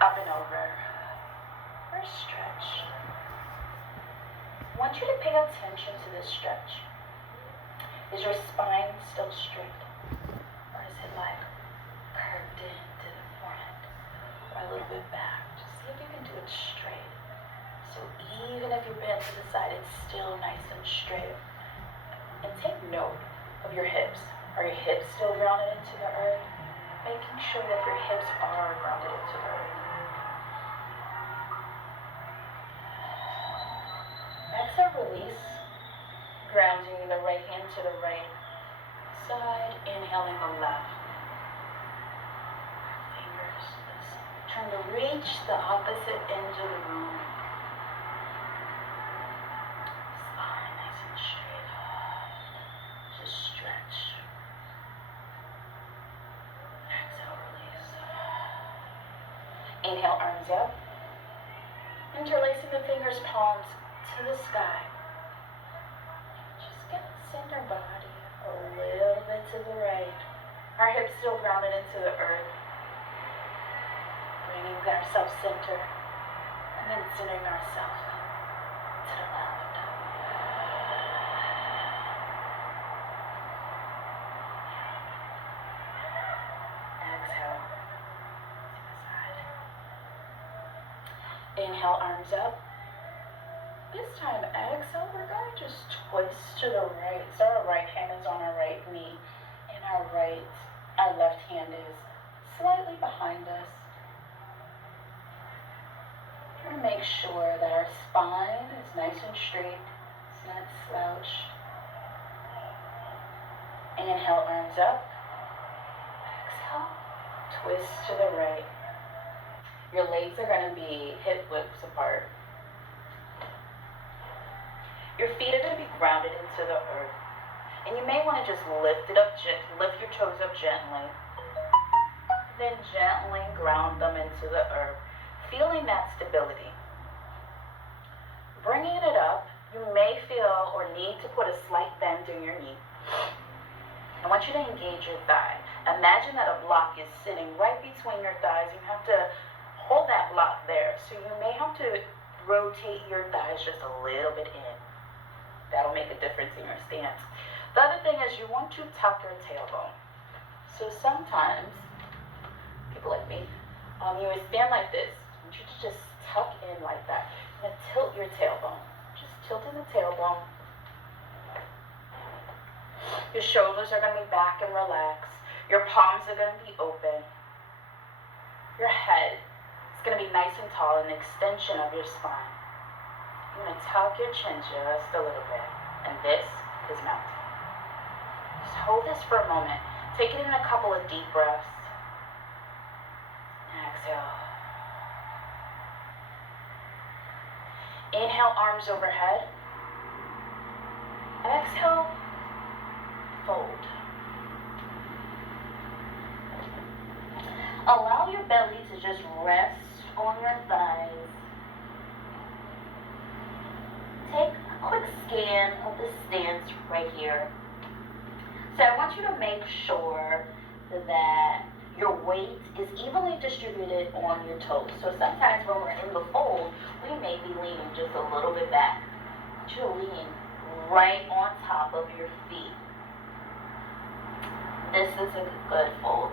Up and over. First stretch. I want you to pay attention to this stretch. Is your spine still straight? Or is it like curved into the front? Or a little bit back? Just see if you can do it straight. So even if you're bent to the side, it's still nice and straight. And take note of your hips. Are your hips still grounded into the earth? Making sure that your hips are grounded into the earth. Exhale, release. Grounding the right hand to the right side. Inhaling the left. Fingers. Trying to reach the opposite end of the room. Spine nice and straight. Just stretch. Exhale, release. Inhale, arms up. Interlacing the fingers, palms to the sky. Just get center body a little bit to the right. Our hips still grounded into the earth. Bringing ourselves center. And then centering ourselves to the left. Exhale. To the side. Inhale, arms up. This time, exhale, we're going to just twist to the right. So our right hand is on our right knee, and our left hand is slightly behind us. We're going to make sure that our spine is nice and straight. It's not slouched. Inhale, arms up. Exhale, twist to the right. Your legs are going to be hip widths apart. Your feet are going to be grounded into the earth. And you may want to just lift it up, lift your toes up gently. Then gently ground them into the earth, feeling that stability. Bringing it up, you may feel or need to put a slight bend in your knee. I want you to engage your thigh. Imagine that a block is sitting right between your thighs. You have to hold that block there. So you may have to rotate your thighs just a little bit in. That'll make a difference in your stance. The other thing is you want to tuck your tailbone. So sometimes, people like me, you would stand like this. I want you to just tuck in like that. And tilt your tailbone. Just tilting the tailbone. Your shoulders are going to be back and relaxed. Your palms are going to be open. Your head is going to be nice and tall, an extension of your spine. You're going to tuck your chin just a little bit. And this is mountain. Just hold this for a moment. Take it in a couple of deep breaths. And exhale. Inhale, arms overhead. Exhale, fold. Allow your belly to just rest on your thighs. Take a quick scan of the stance right here. So I want you to make sure that your weight is evenly distributed on your toes. So sometimes when we're in the fold, we may be leaning just a little bit back. I want you to lean right on top of your feet. This is a good fold.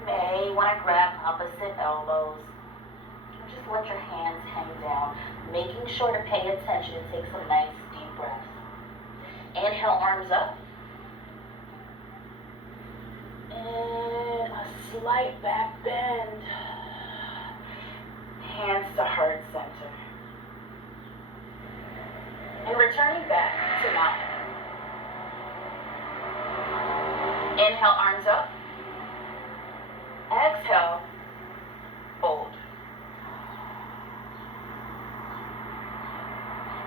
You may want to grab opposite elbows. Just let your hands hang down, making sure to pay attention and take some nice deep breaths. Inhale, arms up. And a slight back bend. Hands to heart center. And returning back to mountain. Inhale, arms up. Exhale, fold.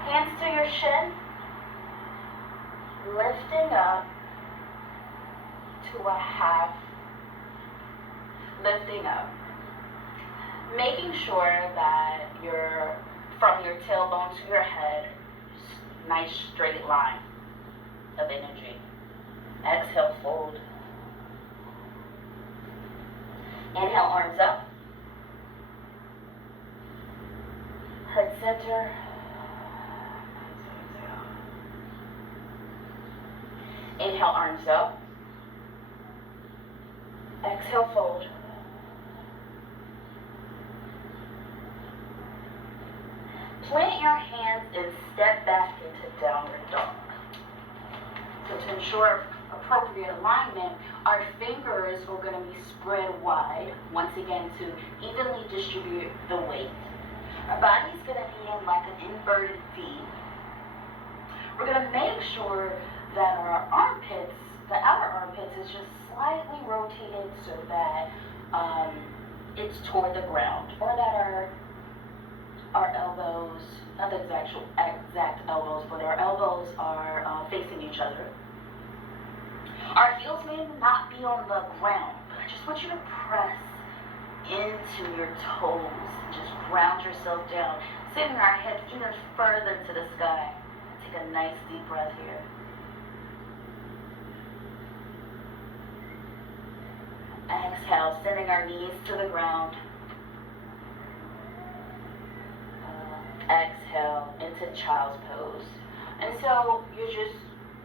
Hands to your shin, lifting up to a half, lifting up. Making sure that from your tailbone to your head, nice straight line of energy. Exhale, fold. Inhale, arms up. center. Inhale, arms up. Exhale, fold. Plant your hands and step back into downward dog. So to ensure appropriate alignment, our fingers are going to be spread wide, once again to evenly distribute the weight. Our body's going to be in like an inverted V. We're going to make sure that our armpits, the outer armpits, is just slightly rotated so that it's toward the ground, or that our elbows, not the exact elbows, but our elbows are facing each other. Our heels may not be on the ground, but I just want you to press into your toes and just ground yourself down, sending our heads even further to the sky. Take a nice deep breath here. Exhale, sending our knees to the ground. Exhale into child's pose. And so you're just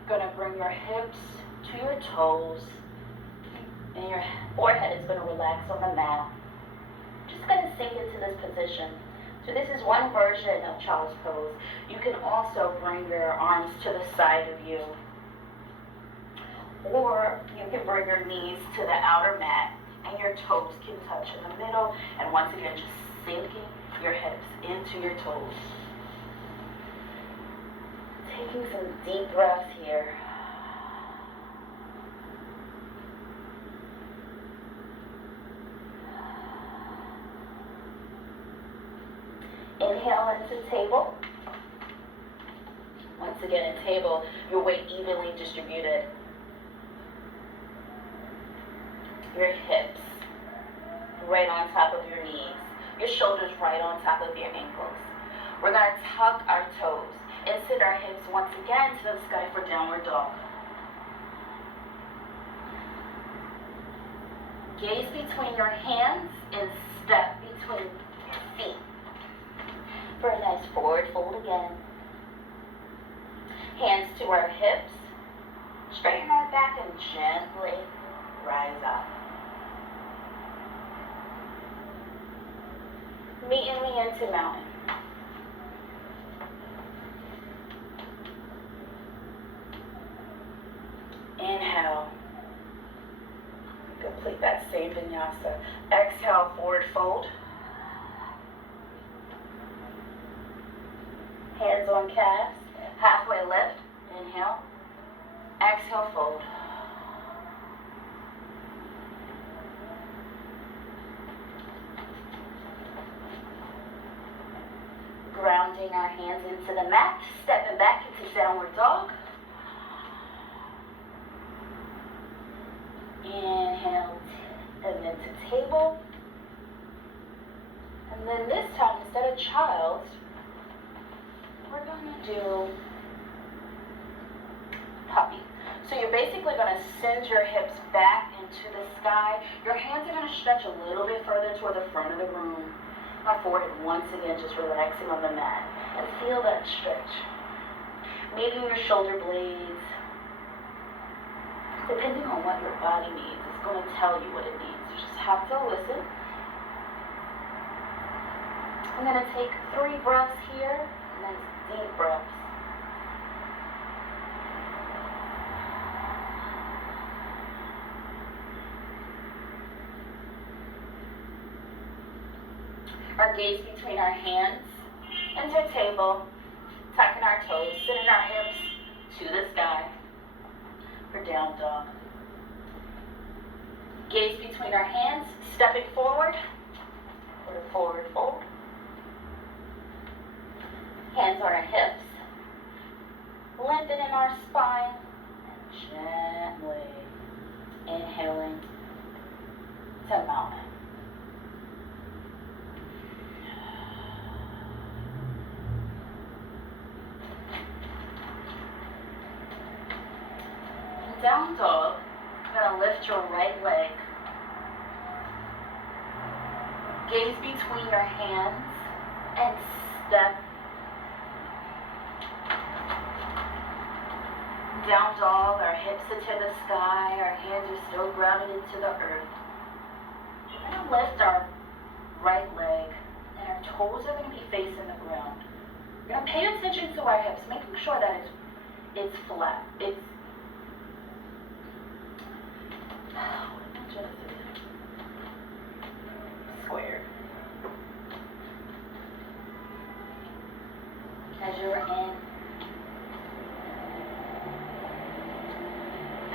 going to bring your hips to your toes, and your forehead is going to relax on the mat. Just going to sink into this position. So this is one version of child's pose. You can also bring your arms to the side of you, or you can bring your knees to the outer mat and your toes can touch in the middle, and once again just sinking your hips into your toes. Taking some deep breaths here. Inhale into table. Once again, in table, your weight evenly distributed. Your hips right on top of your knees. Your shoulders right on top of your ankles. We're going to tuck our toes and send our hips once again to the sky for downward dog. Gaze between your hands and step between your feet. For a nice forward fold again. Hands to our hips. Straighten our back and gently rise up. Meeting me into mountain. Inhale. Complete that same vinyasa. Exhale, forward fold. Hands on calves. Halfway lift. Inhale. Exhale, fold. Grounding our hands into the mat, stepping back into downward dog. Inhale, and then to table. And then this time, instead of child, we're going to do puppy. So you're basically going to send your hips back into the sky. Your hands are going to stretch a little bit further toward the front of the room. My forehead once again just relaxing on the mat, and feel that stretch. Maybe your shoulder blades, depending on what your body needs, it's going to tell you what it needs. You just have to listen. I'm going to take 3 breaths here, nice deep breaths. Our gaze between our hands into a table, tucking our toes, sending our hips to the sky for down dog. Gaze between our hands, stepping forward for a forward fold. Hands on our hips, lengthening our spine, and gently inhaling to mountain. Down dog, you're going to lift your right leg. Gaze between your hands and step Down dog, our hips are to the sky, our hands are still grounded into the earth. We're going to lift our right leg, and our toes are going to be facing the ground. We're going to pay attention to our hips, making sure that it's flat. It's square.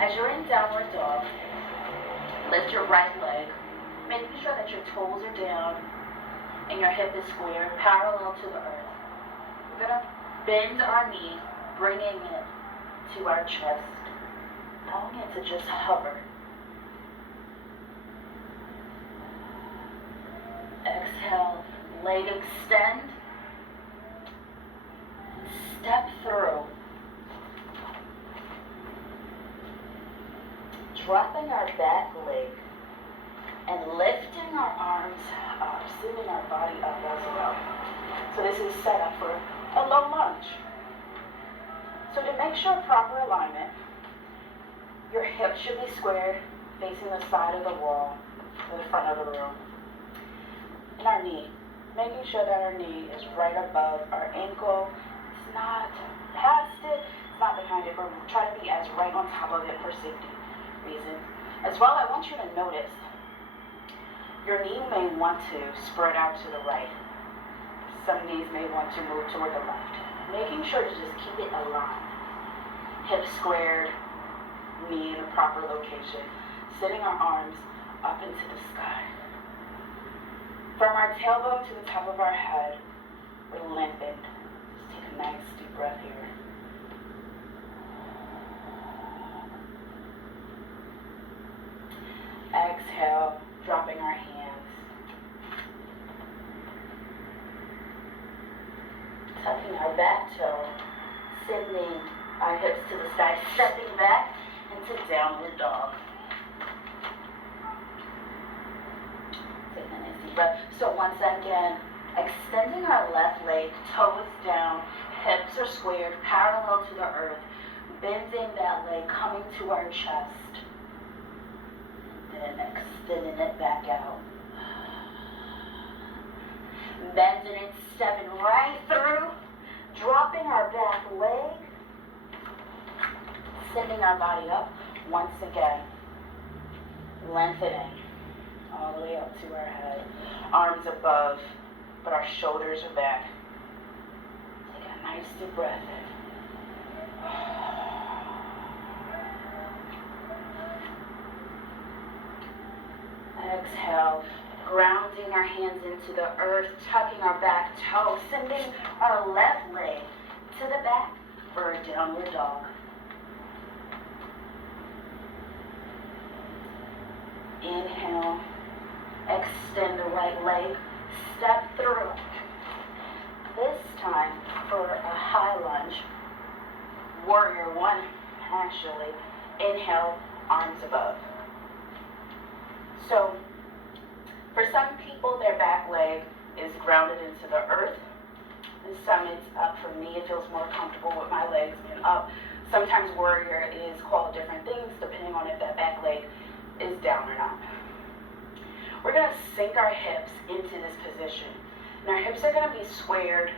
As you're in downward dog, lift your right leg, making sure that your toes are down and your hip is square, parallel to the earth. We're going to bend our knee, bringing it to our chest, allowing it to just hover. Exhale, leg extend, step through. Dropping our back leg and lifting our arms up, sending our body up as well. So this is set up for a low lunge. So to make sure proper alignment, your hips should be squared, facing the side of the wall or the front of the room. And our knee, making sure that our knee is right above our ankle. It's not past it, it's not behind it, but try to be as right on top of it for safety reason. As well, I want you to notice your knee may want to spread out to the right. Some knees may want to move toward the left. Making sure to just keep it aligned. Hips squared, knee in the proper location. Sitting our arms up into the sky. From our tailbone to the top of our head, we're lengthened. Just take a nice deep breath here. Exhale, dropping our hands. Tucking our back toe, sending our hips to the side, stepping back into downward dog. Taking a nice deep breath. So once again, extending our left leg, toes down, hips are squared, parallel to the earth, bending that leg, coming to our chest. And extending it back out. Bending it, stepping right through, dropping our back leg, sending our body up once again, lengthening all the way up to our head, arms above, but our shoulders are back. Take a nice deep breath in. Exhale, grounding our hands into the earth, tucking our back toe, sending our left leg to the back for a downward dog. Inhale, extend the right leg, step through. This time for a high lunge, warrior one actually. Inhale, arms above. So, for some people, their back leg is grounded into the earth, and some it's up. For me, it feels more comfortable with my legs being up. Sometimes warrior is called different things depending on if that back leg is down or not. We're going to sink our hips into this position. And our hips are going to be squared,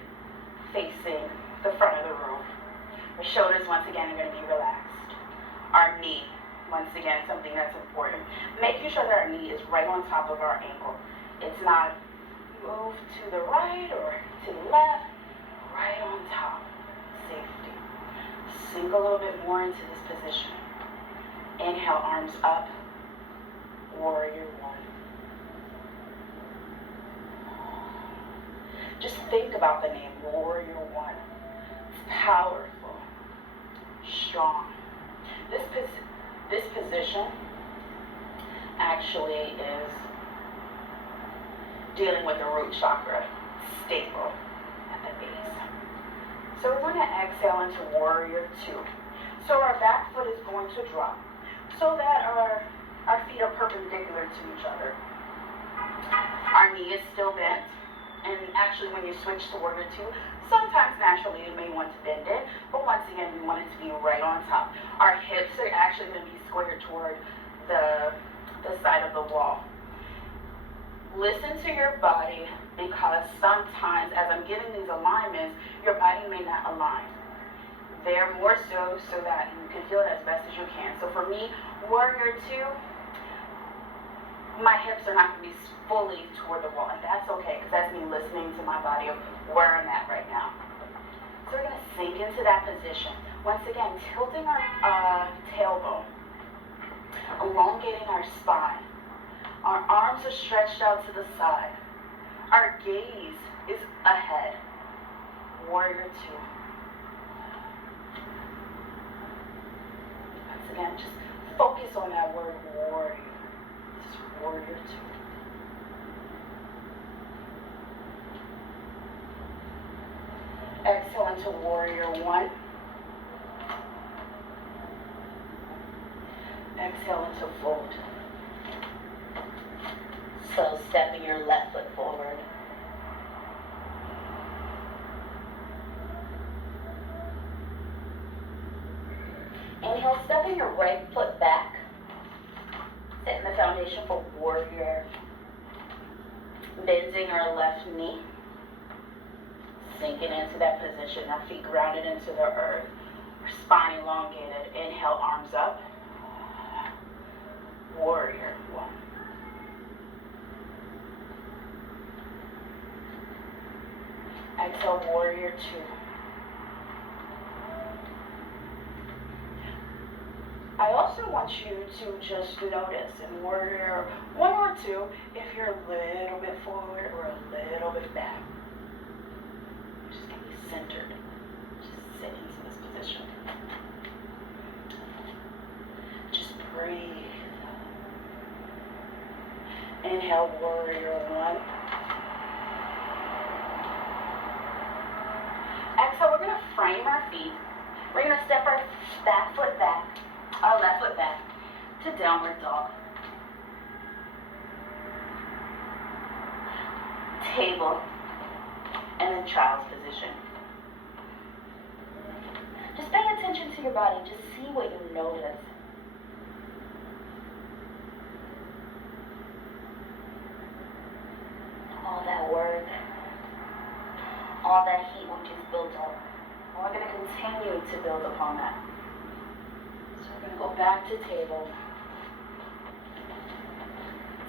facing the front of the room. Our shoulders, once again, are going to be relaxed. Our knee. Once again, something that's important. Making sure that our knee is right on top of our ankle. It's not move to the right or to the left, right on top. Safety. Sink a little bit more into this position. Inhale, arms up. Warrior one. Just think about the name Warrior One. It's powerful, strong. This position actually is dealing with the root chakra, stable at the base. So we're going to exhale into Warrior Two. So our back foot is going to drop so that our feet are perpendicular to each other. Our knee is still bent And actually when you switch to warrior two, sometimes naturally you may want to bend it, but once again we want it to be right on top. Our hips are actually going to be squared toward the side of the wall. Listen to your body, because sometimes as I'm giving these alignments, your body may not align. They're more so that you can feel it as best as you can. So for me, warrior two, my hips are not going to be fully toward the wall, and that's okay, because that's me listening to my body of where I'm at right now. So we're going to sink into that position. Once again, tilting our tailbone, elongating our spine. Our arms are stretched out to the side. Our gaze is ahead. Warrior two. Once again, just focus on that word warrior. Just warrior two. Exhale into warrior one. Exhale into fold. So stepping your left foot forward. Inhale, stepping your right foot back. Setting the foundation for warrior. Bending our left knee. Sinking into that position. Our feet grounded into the earth. Our spine elongated. Inhale, arms up. Warrior one. Exhale, warrior two. I also want you to just notice in warrior one or two if you're a little bit forward or a little bit back. Just get me centered. Just sit into this position. Just breathe. Inhale, warrior one. Exhale, we're going to frame our feet. We're going to step our left foot back to downward dog. Table, and then child's position. Just pay attention to your body. Just see what you notice. All that work, all that heat we just built up. And we're going to continue to build upon that. So we're going to go back to table.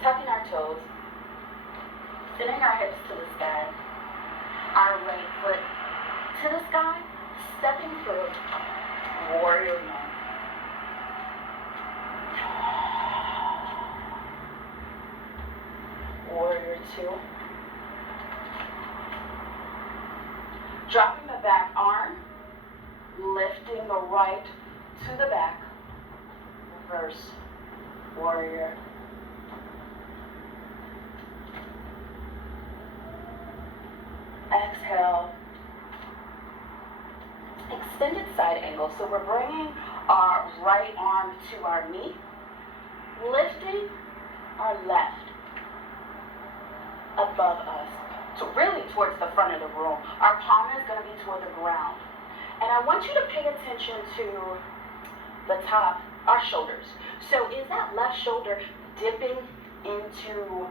Tucking our toes. Sending our hips to the sky. Our right foot to the sky. Stepping through. Warrior one. Warrior two. Dropping the back arm, lifting the right to the back, reverse, warrior. Exhale, extended side angle. So we're bringing our right arm to our knee, lifting our left above us. So really towards the front of the room. Our palm is going to be toward the ground. And I want you to pay attention to the top, our shoulders. So is that left shoulder dipping into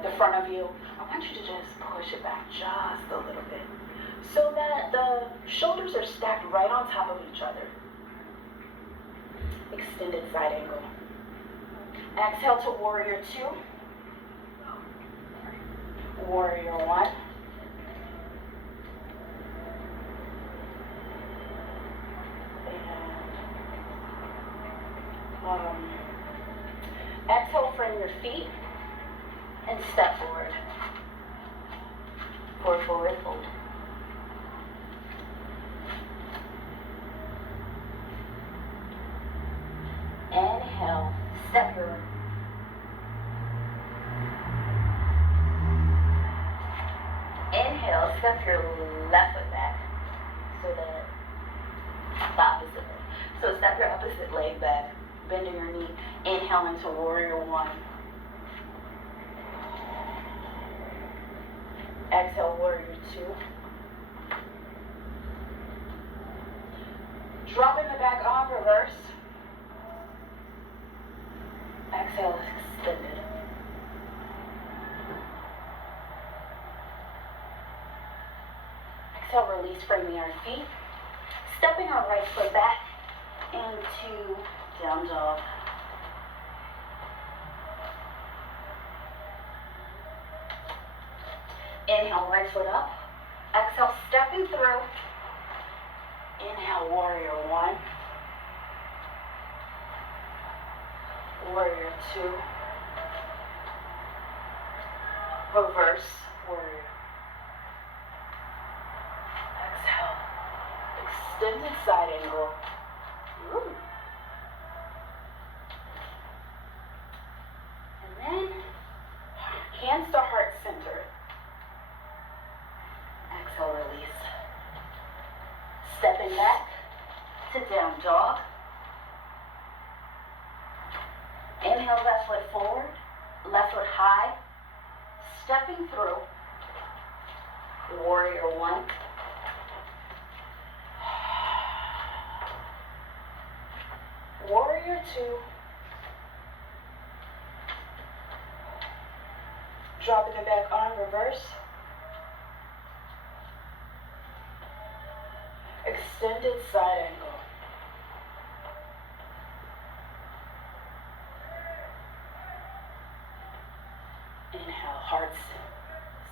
the front of you? I want you to just push it back just a little bit so that the shoulders are stacked right on top of each other. Extended side angle. Exhale to warrior two. Warrior one. And exhale, frame your feet and step forward. Forward fold. Inhale, step your Inhale, step your left foot back so that the opposite leg. So step your opposite leg back, bending your knee. Inhale into warrior one. Exhale, warrior two. Dropping the back arm, reverse. Exhale, extended. Exhale, release, framing our feet. Stepping our right foot back into down dog. Inhale, right foot up. Exhale, stepping through. Inhale, warrior one. Warrior two. Reverse, warrior. Exhale, extended side angle. Ooh. And then, hands to heart center. Exhale, release. Stepping back to down dog. Inhale, left foot forward, left foot high. Stepping through. Warrior one. Warrior two. Dropping the back arm, reverse. Extended side angle. Inhale, heart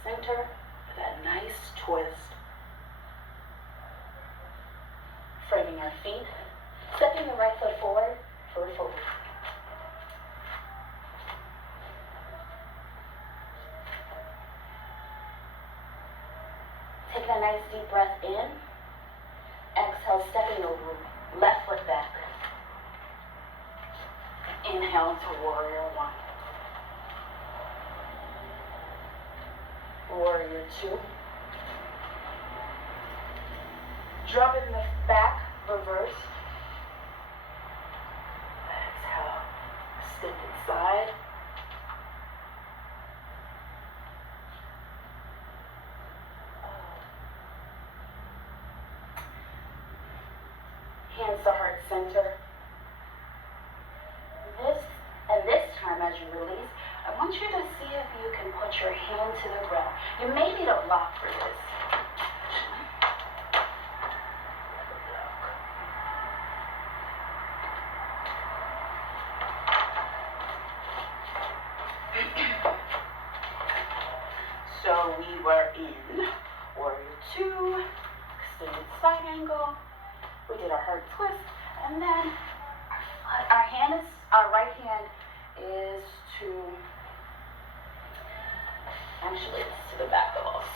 center for that nice twist. Framing our feet. Stepping the right foot forward, forward. Take a nice deep breath in. Exhale, stepping over, left foot back. Inhale to warrior one. Warrior two. Dropping the back, reverse. Exhale, extended side. Hands to heart center. This time as you release, I want you to see if you can put your hand to the ground. You may need a block for this. So we were in warrior two, extended side angle. We did our heart twist, and then our right hand is to, actually it's to the back of us.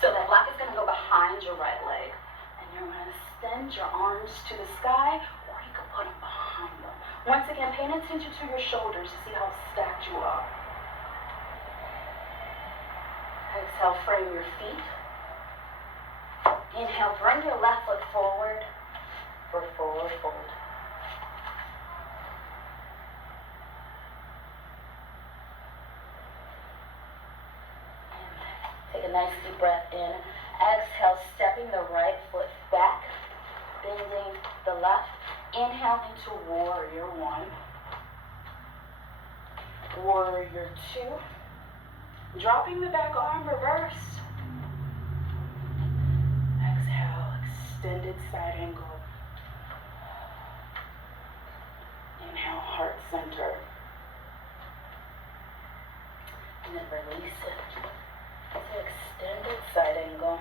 So that block is going to go behind your right leg, and you're going to extend your arms to the sky, or you can put them behind them. Once again, paying attention to your shoulders to see how stacked you are. Exhale, frame your feet. Inhale, bring your left foot forward for forward fold. Take a nice deep breath in. Exhale, stepping the right foot back, bending the left. Inhale into warrior one. Warrior two. Dropping the back arm, reverse. Exhale, extended side angle. Inhale, heart center. And then release it. It's an extended side angle.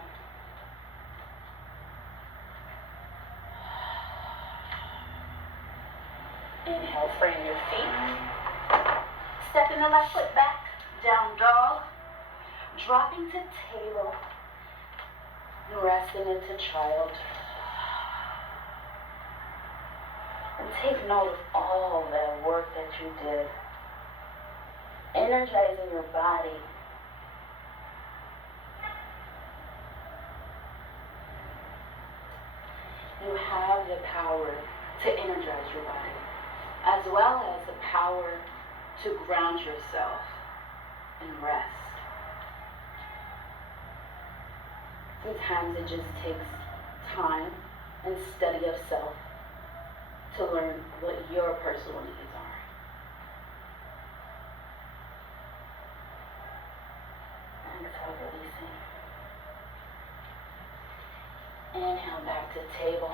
Inhale, frame your feet. Stepping the left foot back, down dog. Dropping to table. And resting into child. And take note of all that work that you did. Energizing your body. You have the power to energize your body, as well as the power to ground yourself and rest. Sometimes it just takes time and study of self to learn what your personal needs are. And exhale, releasing. Inhale back to table.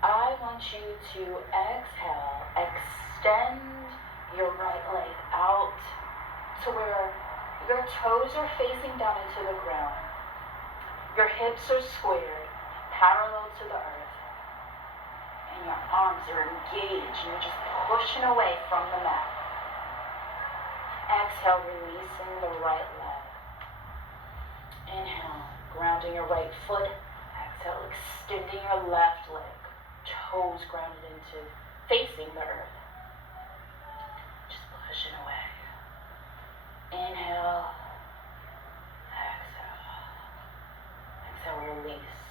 I want you to exhale, extend your right leg out to where your toes are facing down into the ground. Your hips are squared, parallel to the earth. And your arms are engaged and you're just pushing away from the mat. Exhale, releasing the right leg. Inhale, grounding your right foot. Exhale, extending your left leg. Toes grounded into facing the earth. Just pushing away. Inhale. Exhale. Exhale, release.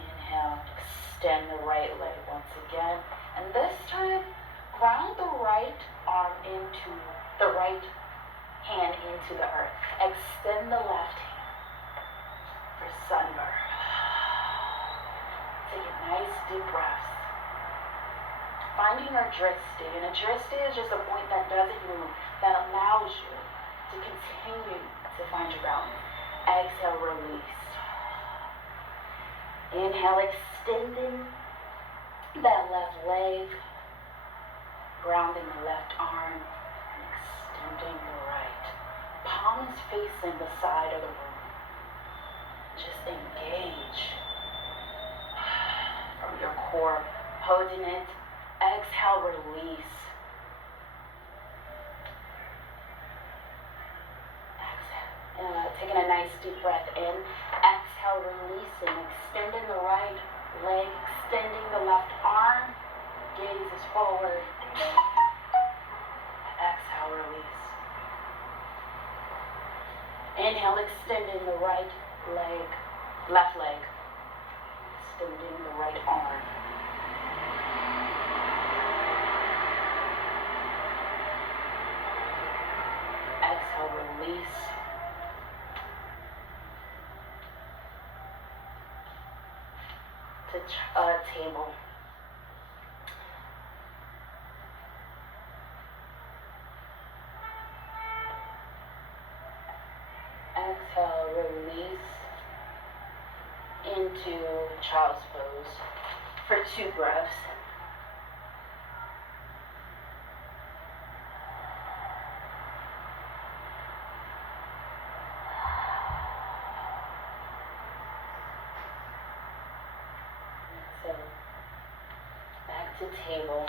Inhale, extend the right leg once again. And this time, ground the right arm into the right hand into the earth. Extend the left hand for sunburn. Take a nice deep breath. Finding your drishti. And a drishti is just a point that doesn't move, that allows you to continue to find your balance. Exhale, release. Inhale, extending that left leg, grounding the left arm, and extending the right. Palm is facing the side of the room. Just engage from your core, holding it. Exhale, release. Exhale. Taking a nice deep breath in. Exhale, releasing, extending the right leg, extending the left arm. Gaze is forward. Exhale, release. Inhale, extending the right leg, left leg, extending the right arm. Exhale, release. To table. Exhale, release into child's pose for 2 breaths. So, back to table.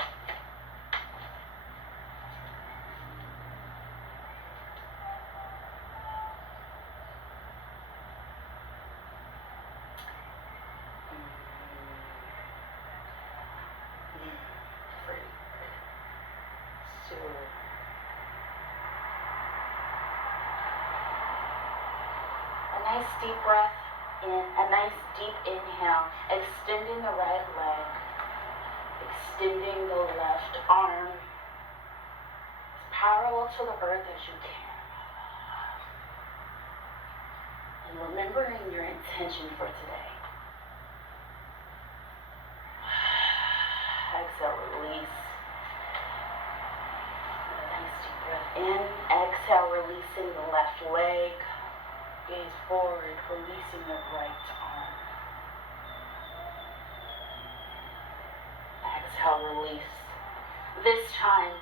A nice deep breath in, a nice deep inhale, extending the right leg, extending the left arm as parallel to the earth as you can. And remembering your intention for today. Exhale, release. A nice deep breath in. Exhale, releasing the left leg. Gaze forward, releasing the right arm. Exhale, release. This time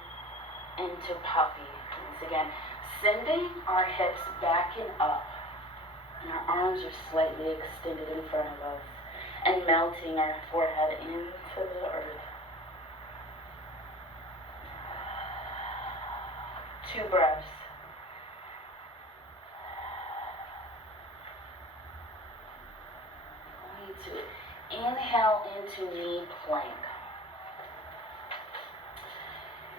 into puppy. Once again, sending our hips back and up. And our arms are slightly extended in front of us. And melting our forehead into the earth. 2 breaths. To inhale into knee plank.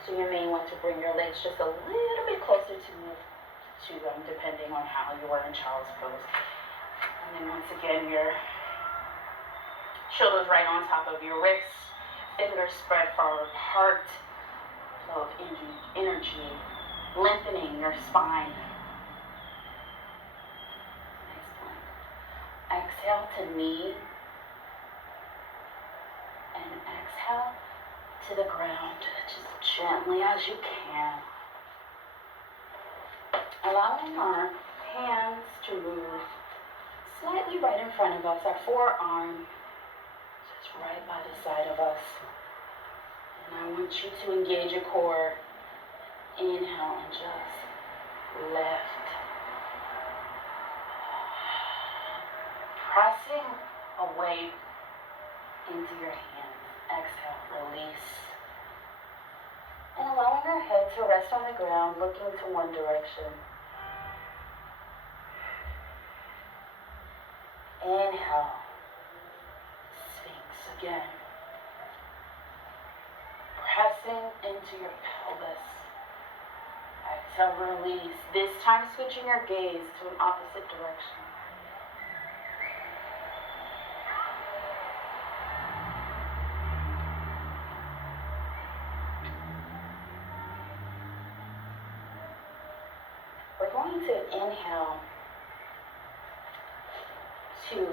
So you may want to bring your legs just a little bit closer to them, depending on how you are in child's pose. And then once again, your shoulders right on top of your wrists, fingers spread for heart flow of energy, lengthening your spine. Excellent. Exhale to knee, and exhale to the ground, just gently as you can. Allowing our hands to move slightly right in front of us, our forearm just right by the side of us. And I want you to engage your core. Inhale and just lift. Pressing away into your hands. Exhale, release. And allowing our head to rest on the ground, looking to one direction. Inhale, Sphinx again. Pressing into your pelvis. Exhale, release. This time switching your gaze to an opposite direction. We're going to inhale to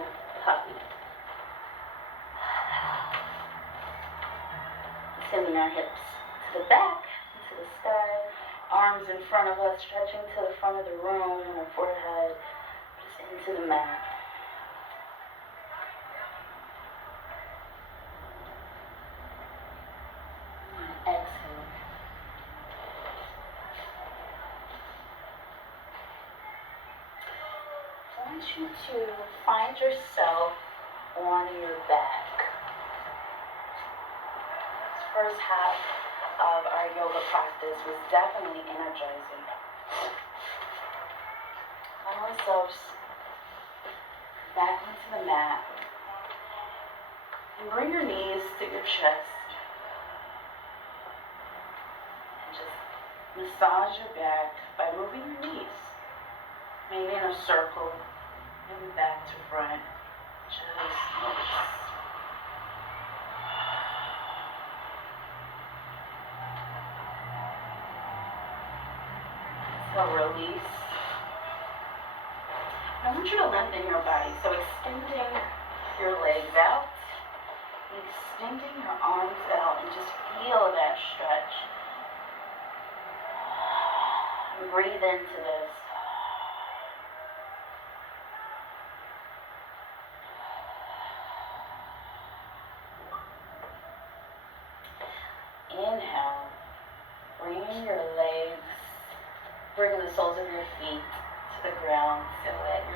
puppy. Sending our hips to the back, to the sky, arms in front of us, stretching to the front of the room, and our forehead just into the mat. And exhale. I want you to find yourself on your back. This first half of our yoga practice was definitely energizing. Find ourselves back onto the mat and bring your knees to your chest and just massage your back by moving your knees, maybe in a circle, maybe back to front. Just notice. So release. I want you to lengthen your body, so extending your legs out, extending your arms out, and just feel that stretch. And breathe into this. Inhale, bringing your legs, bringing the soles of your feet to the ground, silhouette your